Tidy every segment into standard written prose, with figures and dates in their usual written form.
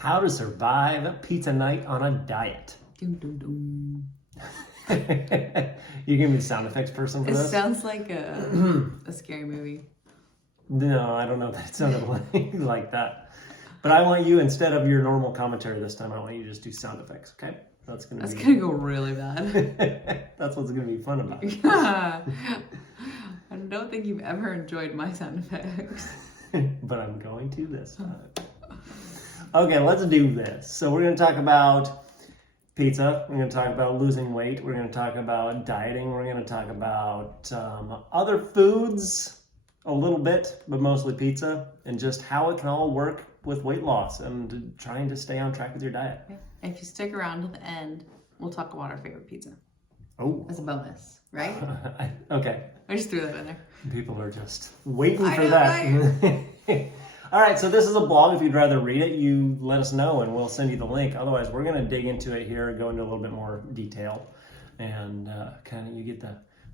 How to survive pizza night on a diet. Dum, dum, dum. You give me the sound effects person for It this? sounds like a scary movie. No, I don't know if that sounded like that. But I want you, instead of your normal commentary this time, I want you to just do sound effects, okay? That's gonna go really bad. That's what's gonna be fun about it. Yeah. I don't think you've ever enjoyed my sound effects. But I'm going to this time. Okay, let's do this. So we're gonna talk about pizza. We're gonna talk about losing weight. We're gonna talk about dieting. We're gonna talk about other foods a little bit, but mostly pizza, and just how it can all work with weight loss and trying to stay on track with your diet. Yeah. If you stick around to the end, we'll talk about our favorite pizza. Oh. As a bonus, right? Okay. I just threw that in there. People are just waiting for that. All right, so this is a blog. If you'd rather read it, you let us know and we'll send you the link. Otherwise, we're going to dig into it here and go into a little bit more detail. And kind of you get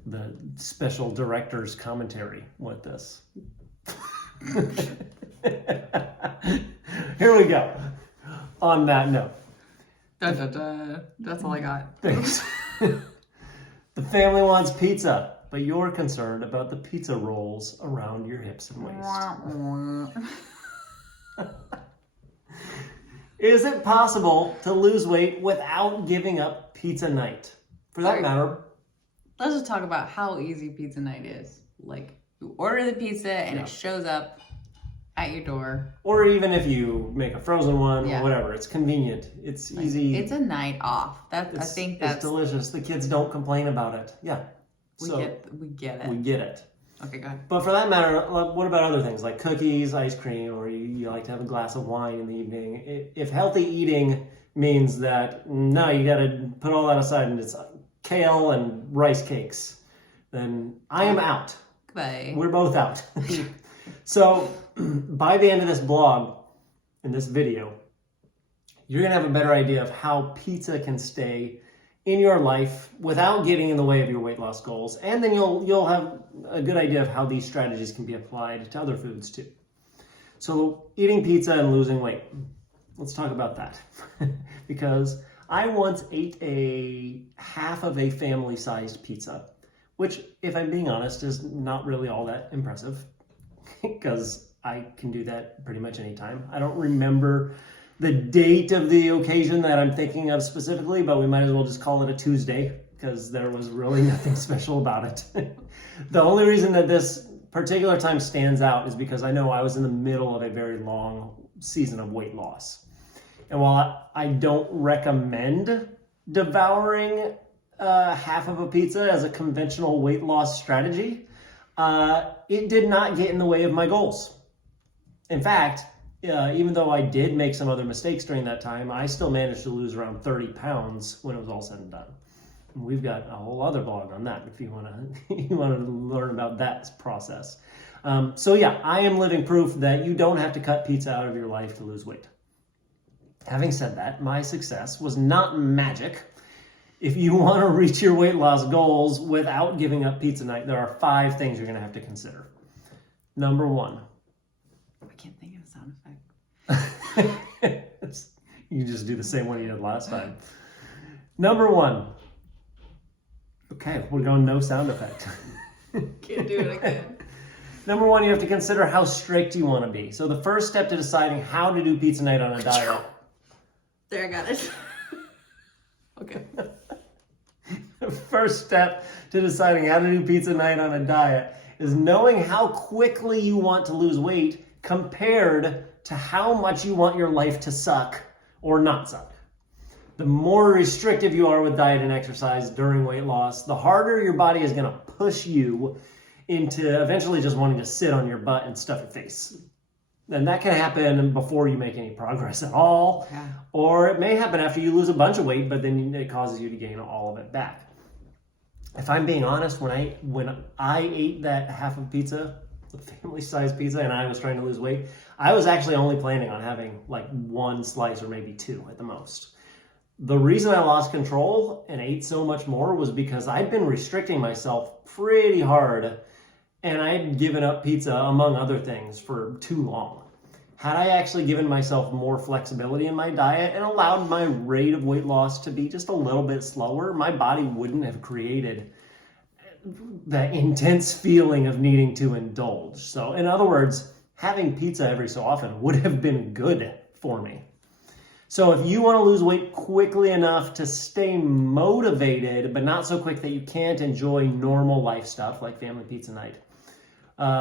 the special director's commentary with this. Here we go. On that note. Da, da, da. That's all I got. Thanks. The family wants pizza, but you're concerned about the pizza rolls around your hips and waist. Is it possible to lose weight without giving up pizza night? For that matter, let's just talk about how easy pizza night is. Like, you order the pizza and it shows up at your door. Or even if you make a frozen one or Yeah. whatever, it's convenient. It's easy. It's a night off. I think that's it's delicious. The kids don't complain about it. Yeah. we get it. We get it. Okay, go ahead. But for that matter, what about other things like cookies, ice cream, or you like to have a glass of wine in the evening? If healthy eating means that, no, you got to put all that aside and it's kale and rice cakes, then I am out. Goodbye. We're both out. So by the end of this blog, in this video, you're going to have a better idea of how pizza can stay in your life without getting in the way of your weight loss goals. And then you'll have a good idea of how these strategies can be applied to other foods too. So eating pizza and losing weight. Let's talk about that. Because I once ate a half of a family-sized pizza, which, if I'm being honest, is not really all that impressive because I can do that pretty much anytime. I don't remember the date of the occasion that I'm thinking of specifically, but we might as well just call it a Tuesday because there was really nothing special about it. The only reason that this particular time stands out is because I know I was in the middle of a very long season of weight loss. And while I don't recommend devouring half of a pizza as a conventional weight loss strategy, it did not get in the way of my goals. In fact, even though I did make some other mistakes during that time, I still managed to lose around 30 pounds when it was all said and done. And we've got a whole other blog on that if you want to learn about that process. So yeah, I am living proof that you don't have to cut pizza out of your life to lose weight. Having said that, my success was not magic. If you want to reach your weight loss goals without giving up pizza night, there are 5 things you're going to have to consider. Number 1. I can't think of a sound effect. You just do the same one you did last time. Number 1. Okay, we're going no sound effect. Can't do it again. Number 1, you have to consider how strict you want to be. So the first step to deciding how to do pizza night on a diet. There, I got it. Okay. The first step to deciding how to do pizza night on a diet is knowing how quickly you want to lose weight compared to how much you want your life to suck or not suck. The more restrictive you are with diet and exercise during weight loss, the harder your body is going to push you into eventually just wanting to sit on your butt and stuff your face. And that can happen before you make any progress at all, or it may happen after you lose a bunch of weight, but then it causes you to gain all of it back. If I'm being honest, when I ate that half of pizza, the family-sized pizza, and I was trying to lose weight, I was actually only planning on having like 1 slice or maybe 2 at the most. The reason I lost control and ate so much more was because I'd been restricting myself pretty hard and I'd given up pizza, among other things, for too long. had I actually given myself more flexibility in my diet and allowed my rate of weight loss to be just a little bit slower, my body wouldn't have created that intense feeling of needing to indulge. So in other words, having pizza every so often would have been good for me. So if you want to lose weight quickly enough to stay motivated, but not so quick that you can't enjoy normal life stuff like family pizza night,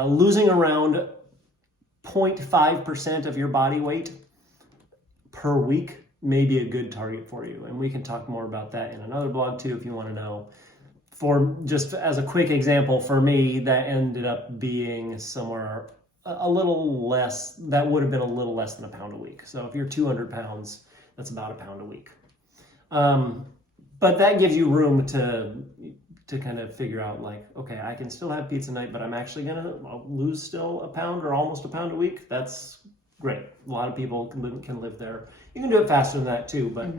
losing around 0.5% of your body weight per week may be a good target for you. And we can talk more about that in another blog too if you want to know. For just as a quick example, for me, that ended up being somewhere a little less, that would have been a little less than a pound a week. So if you're 200 pounds, that's about a pound a week. But that gives you room to kind of figure out like, okay, I can still have pizza night, but I'm actually going to lose still a pound or almost a pound a week. That's great. A lot of people can live there. You can do it faster than that too, but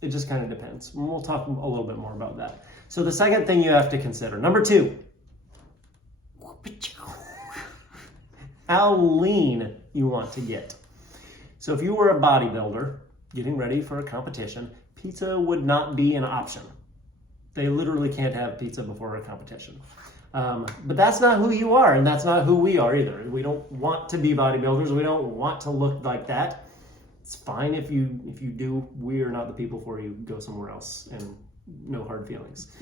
it just kind of depends. And we'll talk a little bit more about that. So the second thing you have to consider, number 2, how lean you want to get. So if you were a bodybuilder getting ready for a competition, pizza would not be an option. They literally can't have pizza before a competition. But that's not who you are, and that's not who we are either. We don't want to be bodybuilders. We don't want to look like that. It's fine if you do. We are not the people for you. Go somewhere else, and no hard feelings.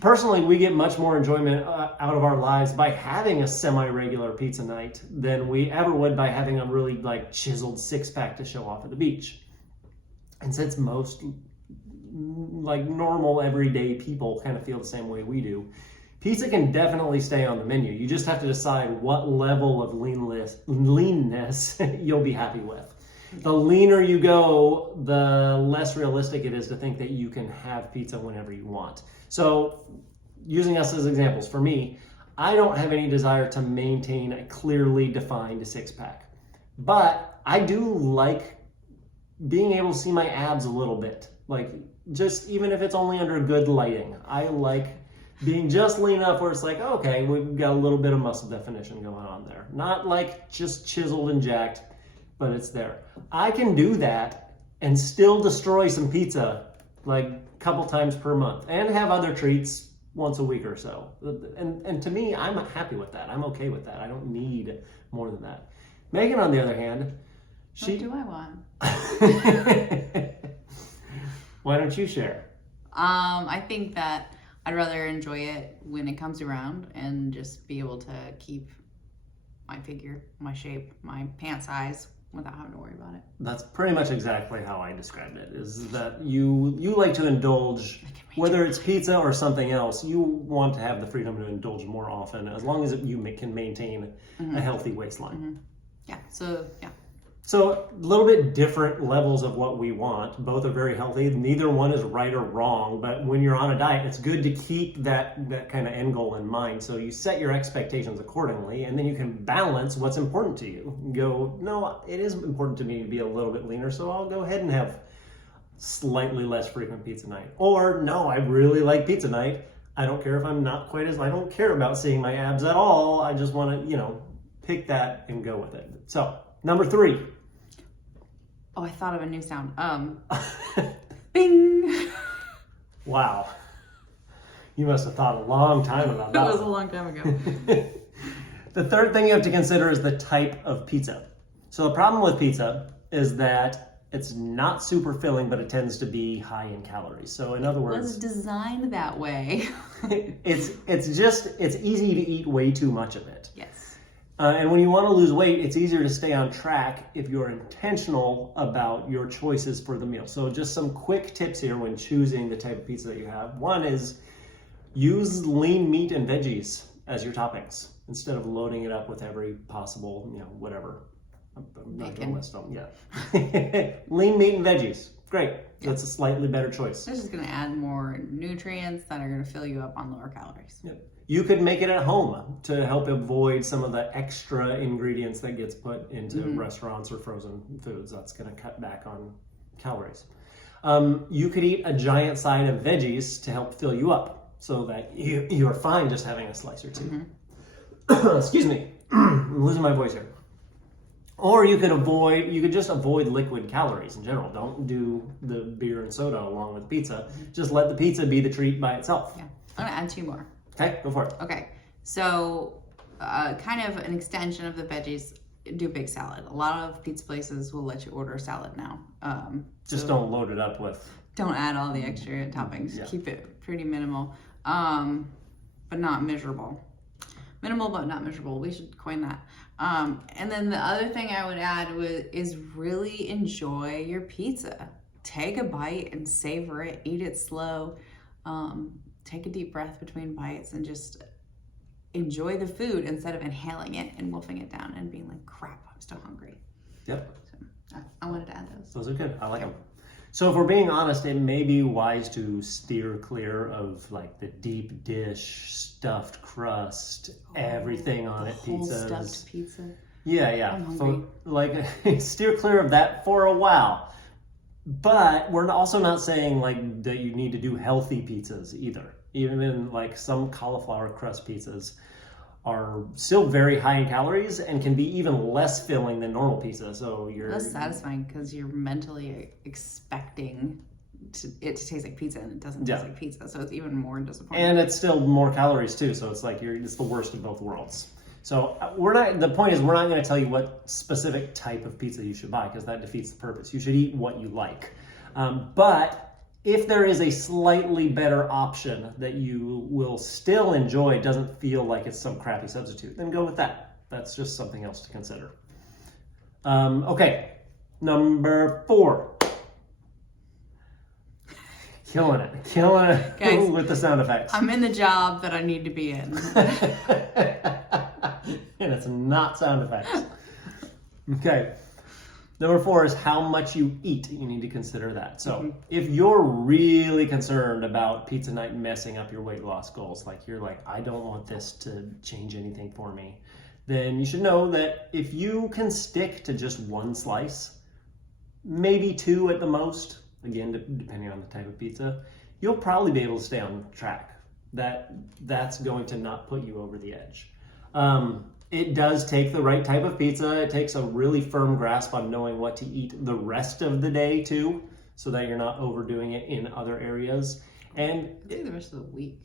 Personally, we get much more enjoyment out of our lives by having a semi-regular pizza night than we ever would by having a really like chiseled six-pack to show off at the beach. And since most like normal everyday people kind of feel the same way we do, pizza can definitely stay on the menu. You just have to decide what level of leanness you'll be happy with. The leaner you go, the less realistic it is to think that you can have pizza whenever you want. So using us as examples, for me, I don't have any desire to maintain a clearly defined six-pack. But I do like being able to see my abs a little bit. Like, just even if it's only under good lighting. I like being just lean enough where it's like, okay, we've got a little bit of muscle definition going on there. Not like just chiseled and jacked, but it's there. I can do that and still destroy some pizza like a couple times per month and have other treats once a week or so. And to me, I'm happy with that. I'm okay with that. I don't need more than that. Megan, on the other hand, what do I want? Why don't you share? I think that I'd rather enjoy it when it comes around and just be able to keep my figure, my shape, my pant size without having to worry about it. That's pretty much exactly how I described it, is that you like to indulge, whether it's pizza or something else, you want to have the freedom to indulge more often as long as you can maintain a healthy waistline. Yeah, so yeah. So a little bit different levels of what we want. Both are very healthy. Neither one is right or wrong, but when you're on a diet, it's good to keep that kind of end goal in mind. So you set your expectations accordingly, and then you can balance what's important to you. Go, no, it is important to me to be a little bit leaner, so I'll go ahead and have slightly less frequent pizza night. Or, no, I really like pizza night. I don't care if I'm not quite as, I don't care about seeing my abs at all. I just want to, pick that and go with it. So, number 3. Oh, I thought of a new sound. Bing! Wow. You must have thought a long time about that. That was a long time ago. The third thing you have to consider is the type of pizza. So the problem with pizza is that it's not super filling, but it tends to be high in calories. So in other words, it was designed that way. it's easy to eat way too much of it. Yes. And when you want to lose weight, it's easier to stay on track if you're intentional about your choices for the meal. So just some quick tips here when choosing the type of pizza that you have. One is use lean meat and veggies as your toppings instead of loading it up with every possible, whatever. I'm not going to list them yet. Lean meat and veggies. Great. That's a slightly better choice. This is going to add more nutrients that are going to fill you up on lower calories. Yep. You could make it at home to help avoid some of the extra ingredients that gets put into restaurants or frozen foods. That's going to cut back on calories. You could eat a giant side of veggies to help fill you up so that you're fine just having a slice or two. Excuse me. I'm losing my voice here. Or you could just avoid liquid calories in general. Don't do the beer and soda along with pizza. Just let the pizza be the treat by itself. Yeah. I'm gonna add 2 more. Okay, go for it. Okay, so kind of an extension of the veggies, do big salad. A lot of pizza places will let you order a salad now. Just don't load it up with. Don't add all the extra toppings. Yeah. Keep it pretty minimal, but not miserable. Minimal but not miserable. We should coin that. And then the other thing I would add is really enjoy your pizza. Take a bite and savor it. Eat it slow. Take a deep breath between bites and just enjoy the food instead of inhaling it and wolfing it down and being like, crap, I'm still hungry. Yep. So I wanted to add those. Those are good. I like them. So if we're being honest, it may be wise to steer clear of like the deep dish, stuffed crust, everything on it, Whole pizzas. stuffed pizza. Yeah. I'm hungry. Like steer clear of that for a while. But we're also not saying like that you need to do healthy pizzas either. Even like some cauliflower crust pizzas are still very high in calories and can be even less filling than normal pizza. So you're Less satisfying because you're mentally expecting it to taste like pizza and it doesn't taste like pizza. So it's even more disappointing. and it's still more calories too. So it's like it's the worst of both worlds. So the point is we're not going to tell you what specific type of pizza you should buy because that defeats the purpose. You should eat what you like. But if there is a slightly better option that you will still enjoy, doesn't feel like it's some crappy substitute, then go with that. That's just something else to consider. Okay, number 4. Killing it Guys, with the sound effects. I'm in the job that I need to be in. And it's not sound effects. Okay. Number 4 is how much you eat. You need to consider that. So if you're really concerned about pizza night messing up your weight loss goals, like you're like, I don't want this to change anything for me, then you should know that if you can stick to just 1 slice, maybe 2 at the most, again, depending on the type of pizza, you'll probably be able to stay on track. That's going to not put you over the edge. It does take the right type of pizza. It takes a really firm grasp on knowing what to eat the rest of the day too, so that you're not overdoing it in other areas. And the rest of the week.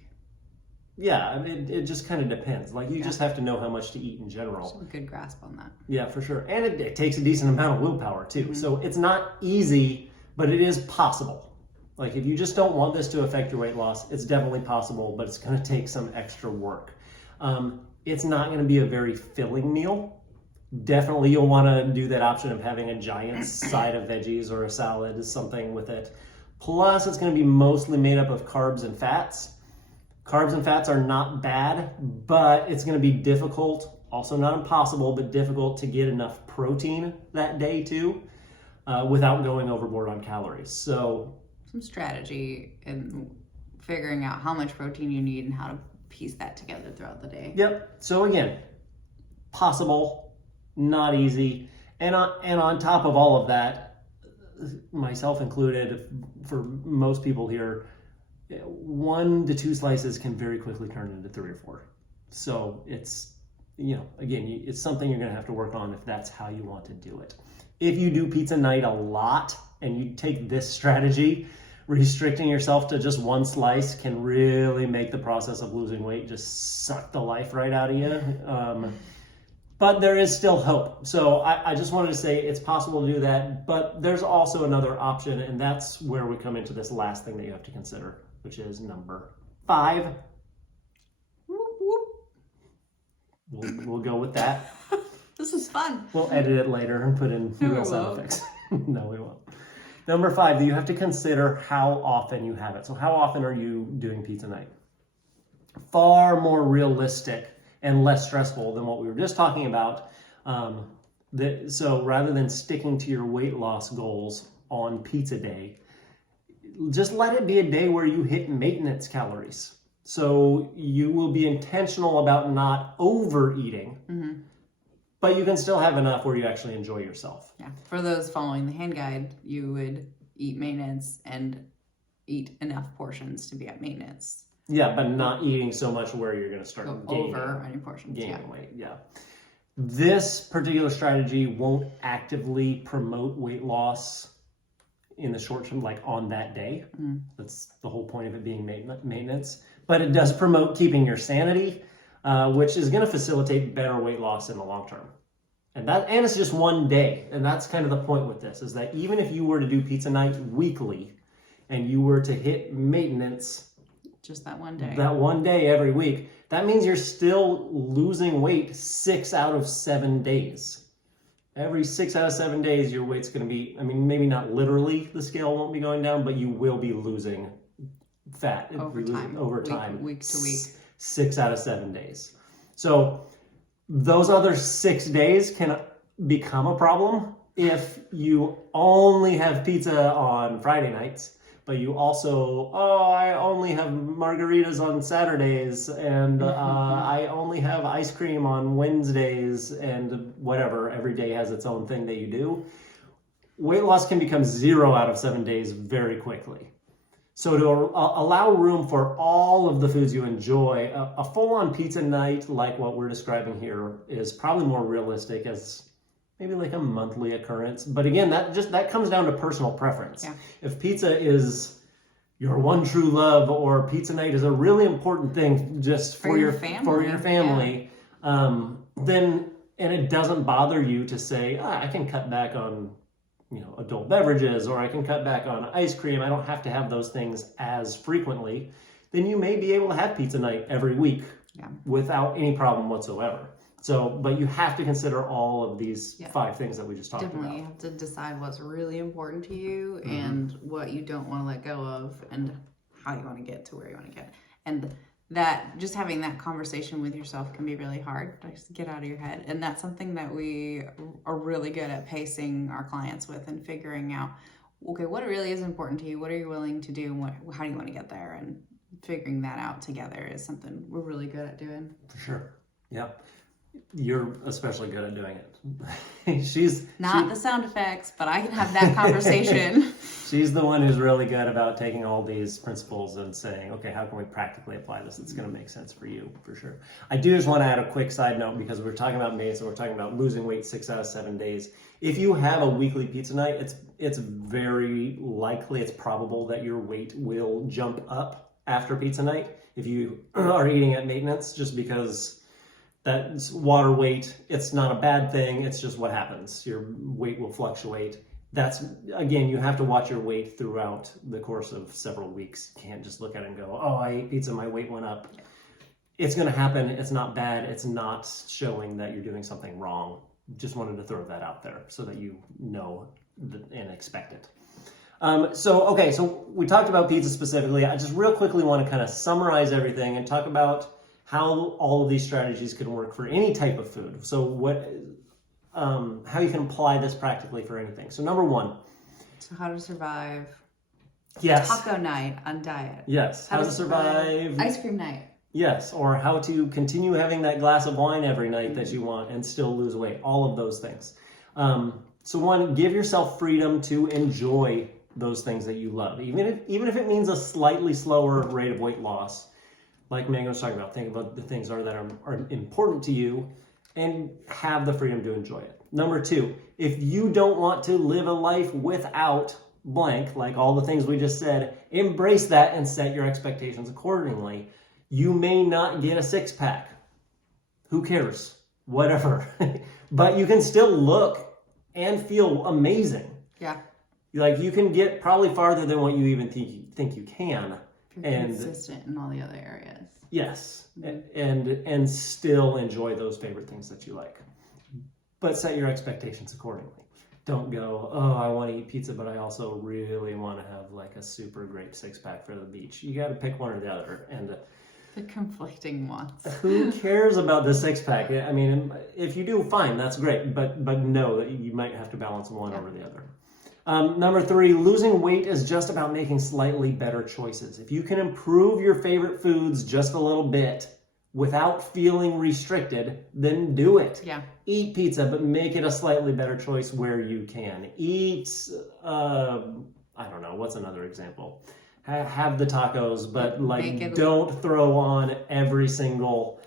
Yeah, I mean, it just kind of depends. Like you just have to know how much to eat in general. Just a good grasp on that. Yeah, for sure. And it takes a decent amount of willpower too. So it's not easy, but it is possible. Like if you just don't want this to affect your weight loss, it's definitely possible, but it's going to take some extra work. It's not going to be a very filling meal. Definitely you'll want to do that option of having a giant side of veggies or a salad, something with it. Plus it's going to be mostly made up of carbs and fats. Carbs and fats are not bad, but it's going to be difficult, also not impossible, but difficult to get enough protein that day too, without going overboard on calories. So some strategy in figuring out how much protein you need and how to piece that together throughout the day. Yep. So again, possible, not easy. And on top of all of that, myself included, for most people here, 1 to 2 slices can very quickly turn into 3 or 4. So it's, again, it's something you're going to have to work on if that's how you want to do it. If you do pizza night a lot and you take this strategy, restricting yourself to just 1 slice can really make the process of losing weight just suck the life right out of you. But there is still hope. So I just wanted to say it's possible to do that, but there's also another option, and that's where we come into this last thing that you have to consider, which is number 5. Whoop, whoop. We'll go with that. This is fun. We'll edit it later and put in real sound effects. No, we won't. Number 5, you have to consider how often you have it. So how often are you doing pizza night? Far more realistic and less stressful than what we were just talking about. So rather than sticking to your weight loss goals on pizza day, just let it be a day where you hit maintenance calories. So you will be intentional about not overeating, but you can still have enough where you actually enjoy yourself. Yeah. For those following the hand guide, you would eat maintenance and eat enough portions to be at maintenance. Yeah, but not eating so much where you're going to start Go gaining, over any portions. gaining weight. Yeah. This particular strategy won't actively promote weight loss in the short term, like on that day. That's the whole point of it being maintenance. But it does promote keeping your sanity, which is going to facilitate better weight loss in the long term. And it's just one day. And that's kind of the point with this, is that even if you were to do pizza night weekly and you were to hit maintenance just that one day, every week, that means you're still losing weight 6 out of 7 days. Every 6 out of 7 days, your weight's going to be, I mean, maybe not literally, the scale won't be going down, but you will be losing fat over time, week to week. 6 out of 7 days. So those other 6 days can become a problem if you only have pizza on Friday nights, but you also, I only have margaritas on Saturdays, and I only have ice cream on Wednesdays, and whatever. Every day has its own thing that you do. Weight loss can become 0 out of 7 days very quickly. So to allow room for all of the foods you enjoy, a full-on pizza night like what we're describing here is probably more realistic as maybe like a monthly occurrence. But again, that comes down to personal preference. Yeah. If pizza is your one true love, or pizza night is a really important thing just for your family, then, and it doesn't bother you to say, I can cut back on adult beverages, or I can cut back on ice cream, I don't have to have those things as frequently, then you may be able to have pizza night every week without any problem whatsoever. So, but you have to consider all of these 5 things that we just talked about. You have to decide what's really important to you and what you don't want to let go of, and how you want to get to where you want to get. And that, just having that conversation with yourself can be really hard. Just get out of your head. And that's something that we are really good at pacing our clients with, and figuring out, okay, what really is important to you? What are you willing to do? And how do you want to get there? And figuring that out together is something we're really good at doing. For sure. Yeah. You're especially good at doing it. She's not the sound effects, but I can have that conversation. She's the one who's really good about taking all these principles and saying, okay, how can we practically apply this? It's going to make sense for you, for sure. I do just want to add a quick side note, because we're talking about maintenance and we're talking about losing weight 6 out of 7 days. If you have a weekly pizza night, it's very likely, it's probable that your weight will jump up after pizza night if you are eating at maintenance, just because that's water weight. It's not a bad thing. It's just what happens. Your weight will fluctuate. That's, again, you have to watch your weight throughout the course of several weeks. You can't just look at it and go, oh, I ate pizza, my weight went up. It's going to happen. It's not bad. It's not showing that you're doing something wrong. Just wanted to throw that out there so that you know and expect it. So we talked about pizza specifically. I just real quickly want to kind of summarize everything and talk about how all of these strategies can work for any type of food. So how you can apply this practically for anything. So number 1. So how to survive taco night on diet. Yes. How to survive ice cream night. Yes. Or how to continue having that glass of wine every night that you want and still lose weight. All of those things. So 1, give yourself freedom to enjoy those things that you love. Even if it means a slightly slower rate of weight loss. Like Megan was talking about, think about the things that are important to you, and have the freedom to enjoy it. Number 2, if you don't want to live a life without blank, like all the things we just said, embrace that and set your expectations accordingly. You may not get a 6-pack. Who cares? Whatever. But you can still look and feel amazing. Yeah. Like, you can get probably farther than what you even think you can. If you're consistent in all the other areas. Yes, and still enjoy those favorite things that you like. But set your expectations accordingly. Don't go, oh, I want to eat pizza, but I also really want to have like a super great 6-pack for the beach. You got to pick one or the other. And the conflicting wants. Who cares about the 6-pack? I mean, if you do, fine, that's great. But know that you might have to balance one over the other. Number 3, losing weight is just about making slightly better choices. If you can improve your favorite foods just a little bit without feeling restricted, then do it. Yeah. Eat pizza, but make it a slightly better choice where you can. Eat, I don't know, what's another example? Have the tacos, but like don't throw on every single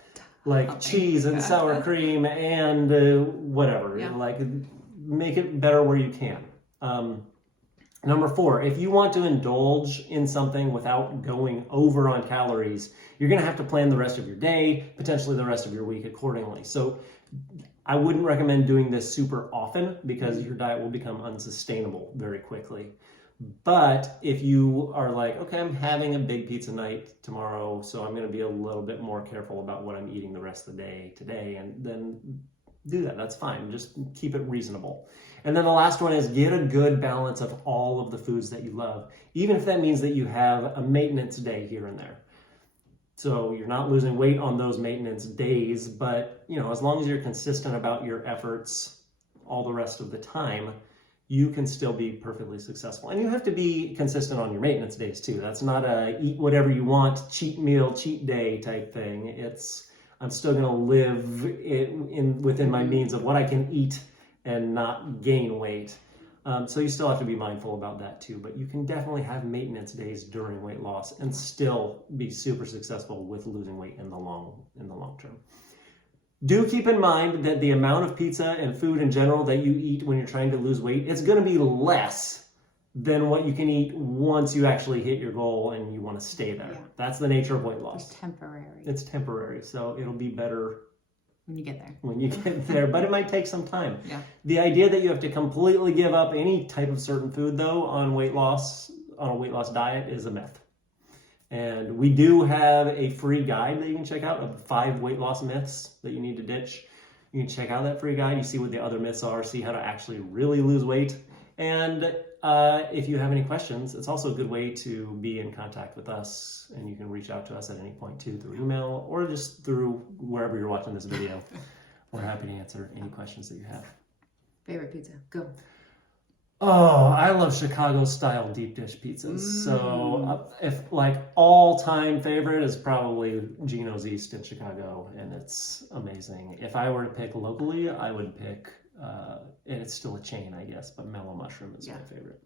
like Helping. cheese and sour cream and whatever. Yeah. Like, make it better where you can. Number 4, if you want to indulge in something without going over on calories, you're going to have to plan the rest of your day, potentially the rest of your week accordingly. So I wouldn't recommend doing this super often because your diet will become unsustainable very quickly. But if you are like, okay, I'm having a big pizza night tomorrow, so I'm going to be a little bit more careful about what I'm eating the rest of the day today, and then do that. That's fine. Just keep it reasonable. And then the last one is get a good balance of all of the foods that you love, even if that means that you have a maintenance day here and there. So you're not losing weight on those maintenance days, but as long as you're consistent about your efforts all the rest of the time, you can still be perfectly successful. And you have to be consistent on your maintenance days too. That's not a eat whatever you want, cheat meal, cheat day type thing. It's I'm still going to live within my means of what I can eat and not gain weight. So you still have to be mindful about that too. But you can definitely have maintenance days during weight loss and still be super successful with losing weight in the long term. Do keep in mind that the amount of pizza and food in general that you eat when you're trying to lose weight, it's going to be less than what you can eat once you actually hit your goal and you want to stay there. Yeah. That's the nature of weight loss. It's temporary. It's temporary, so it'll be better when you get there. But it might take some time. Yeah. The idea that you have to completely give up any type of certain food though on a weight loss diet is a myth. And we do have a free guide that you can check out of 5 weight loss myths that you need to ditch. You can check out that free guide. You see what the other myths are, see how to actually really lose weight. And if you have any questions, it's also a good way to be in contact with us. And you can reach out to us at any point too through email or just through wherever you're watching this video. We're happy to answer any questions that you have. Favorite pizza? Go. Oh, I love Chicago style deep dish pizzas. So if all-time favorite is probably Gino's East in Chicago, and it's amazing. If I were to pick locally, I would pick, and it's still a chain, I guess, but Mellow Mushroom is my favorite.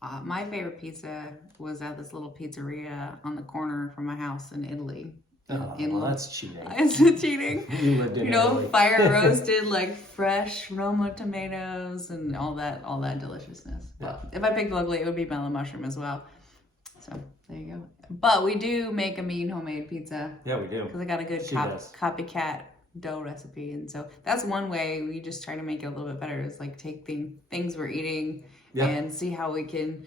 My favorite pizza was at this little pizzeria on the corner from my house in Italy. Well, that's cheating. It's cheating. You lived in Italy. Fire roasted, fresh Roma tomatoes and all that deliciousness. Yeah. But if I picked locally, it would be Mellow Mushroom as well. So there you go. But we do make a mean homemade pizza. Yeah, we do. Because I got a good copycat dough recipe, and so that's one way we just try to make it a little bit better. Is take things we're eating and see how we can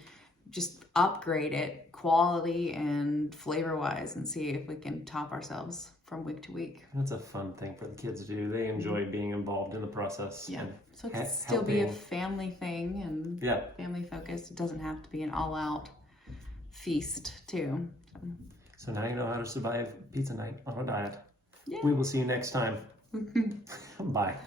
just upgrade it quality and flavor wise and see if we can top ourselves from week to week. That's a fun thing for the kids to do. They enjoy being involved in the process. Yeah. So it can still be a family thing and family focused. It doesn't have to be an all out feast too. So now you know how to survive pizza night on a diet. Yeah. We will see you next time. Bye.